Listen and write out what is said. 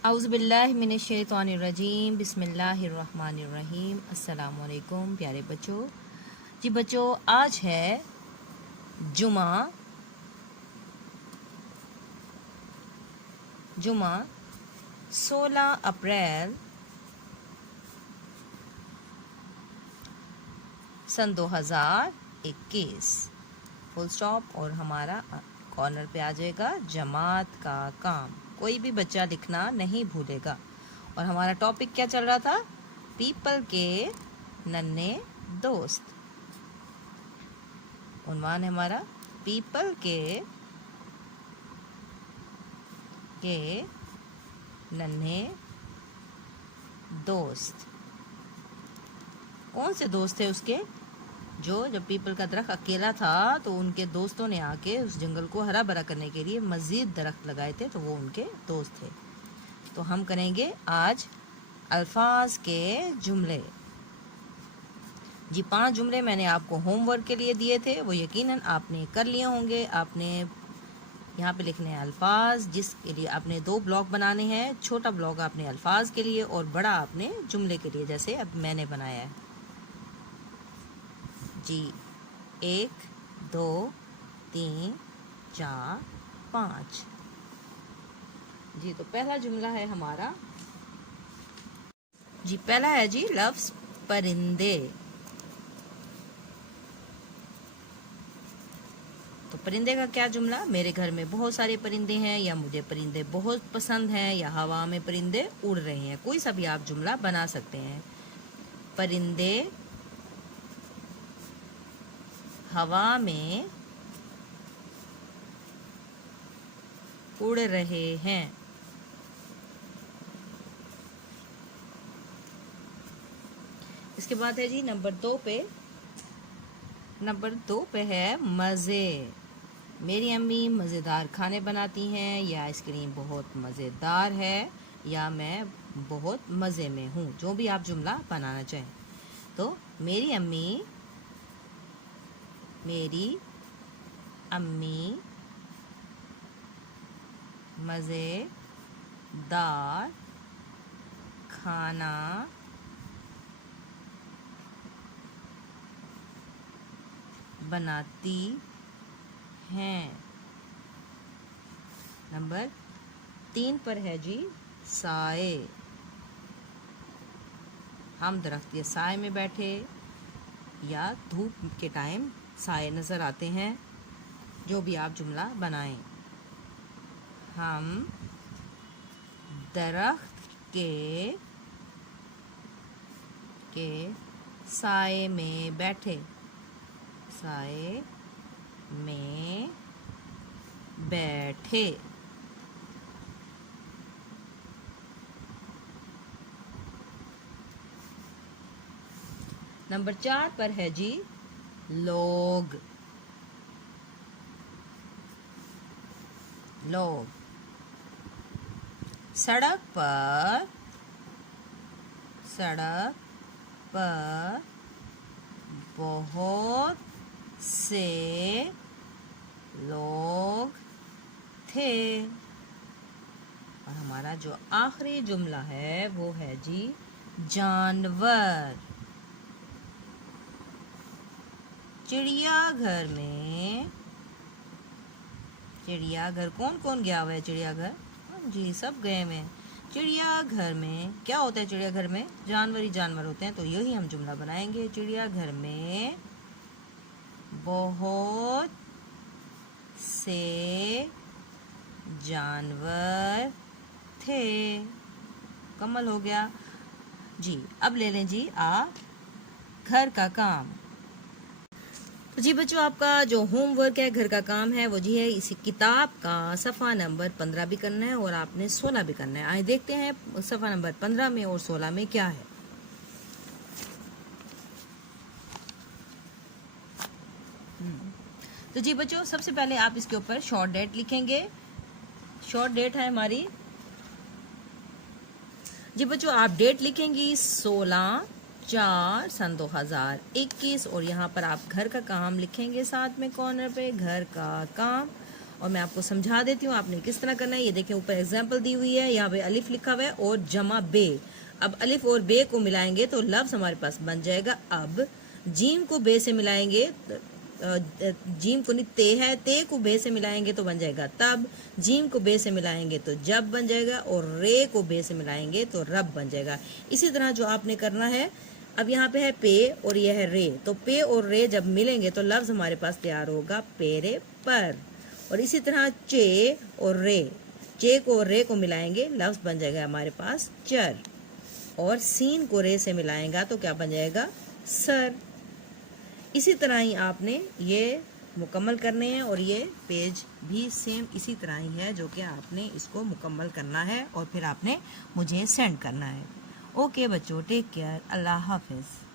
औज़ुबिल्लाहि मिनश्शैतानिर्रजीम बिस्मिल्लाहिर्रहमानिर्रहीम। अस्सलामु अलैकुम प्यारे बच्चों। जी बच्चों, आज है जुमा जुमा 16 अप्रैल सन 2021। फुल स्टॉप और हमारा कॉर्नर पे आ जाएगा जमात का काम। कोई भी बच्चा लिखना नहीं भूलेगा। और हमारा टॉपिक क्या चल रहा था? पीपल के नन्हे दोस्त। उन्वान है हमारा पीपल के नन्हे दोस्त। कौन से दोस्त थे उसके? जो जब पीपल का दरख्त अकेला था तो उनके दोस्तों ने आके उस जंगल को हरा भरा करने के लिए मज़ीद दरख्त लगाए थे, तो वो उनके दोस्त थे। तो हम करेंगे आज अल्फाज के जुमले। जी 5 जुमले मैंने आपको होमवर्क के लिए दिए थे, वो यकीनन आपने कर लिए होंगे। आपने यहाँ पे लिखने हैं अल्फाज, जिसके लिए आपने 2 ब्लॉक बनाने हैं। छोटा ब्लॉक आपने अल्फाज के लिए और बड़ा आपने जुमले के लिए, जैसे अब मैंने बनाया है। जी 1 2 3 4 5। जी तो पहला जुमला है हमारा। जी पहला है जी लफ्ज़ परिंदे। तो परिंदे का क्या जुमला? मेरे घर में बहुत सारे परिंदे हैं, या मुझे परिंदे बहुत पसंद हैं, या हवा में परिंदे उड़ रहे हैं। कोई सा भी आप जुमला बना सकते हैं। परिंदे हवा में उड़ रहे हैं। इसके बाद है जी नंबर 2 पे है मज़े। मेरी अम्मी मज़ेदार खाने बनाती हैं, या आइसक्रीम बहुत मज़ेदार है, या मैं बहुत मज़े में हूँ। जो भी आप जुमला बनाना चाहें। तो मेरी अम्मी मज़ेदार खाना बनाती हैं। नंबर 3 पर है जी साए। हम दरख्त के साए में बैठे, या धूप के टाइम साए नज़र आते हैं। जो भी आप जुमला बनाएं। हम दरख्त के साए में बैठे। साए में बैठे। नंबर 4 पर है जी लोग। सड़क पर बहुत से लोग थे। और हमारा जो आखिरी जुमला है वो है जी जानवर। चिड़ियाघर कौन कौन गया हुआ है? चिड़ियाघर जी सब गए हुए हैं। चिड़ियाघर में क्या होता है? चिड़ियाघर में जानवर ही जानवर होते हैं। तो यही हम जुमला बनाएंगे। चिड़ियाघर में बहुत से जानवर थे। कमल हो गया जी। अब ले लें जी घर का काम। तो जी बच्चों, आपका जो होमवर्क है, घर का काम है, वो जी है इसी किताब का सफ़ा नंबर 15 भी करना है और आपने 16 भी करना है। आइए देखते हैं सफ़ा नंबर 15 में और 16 में क्या है। तो जी बच्चों, सबसे पहले आप इसके ऊपर शॉर्ट डेट लिखेंगे। शॉर्ट डेट है हमारी। जी बच्चों, आप डेट लिखेंगी 16/4 सन 2021। और यहाँ पर आप घर का काम लिखेंगे साथ में कॉर्नर पे, घर का काम। और मैं आपको समझा देती हूँ आपने किस तरह करना है। ये देखें ऊपर एग्जाम्पल दी हुई है, यहाँ पे अलिफ लिखा हुआ है और जमा बे। अब अलिफ और बे को मिलाएंगे तो लफ्ज हमारे पास बन जाएगा अब। जीम को बे से मिलाएंगे, जीम को नहीं ते है, ते को बे से मिलाएंगे तो बन जाएगा तब। जीम को बे से मिलाएंगे तो जब बन जाएगा, और रे को बे से मिलाएंगे तो रब बन जाएगा। इसी तरह जो आपने करना है, अब यहाँ पे है पे और यह है रे, तो पे और रे जब मिलेंगे तो लफ्ज हमारे पास तैयार होगा पेरे पर। और इसी तरह चे और रे, चे को और रे को मिलाएंगे लफ्ज बन जाएगा हमारे पास चर। और सीन को रे से मिलाएगा तो क्या बन जाएगा सर। इसी तरह ही आपने ये मुकम्मल करने हैं, और ये पेज भी सेम इसी तरह ही है जो कि आपने इसको मुकम्मल करना है और फिर आपने मुझे सेंड करना है। ओके बच्चों, टेक केयर, अल्लाह हाफिज़।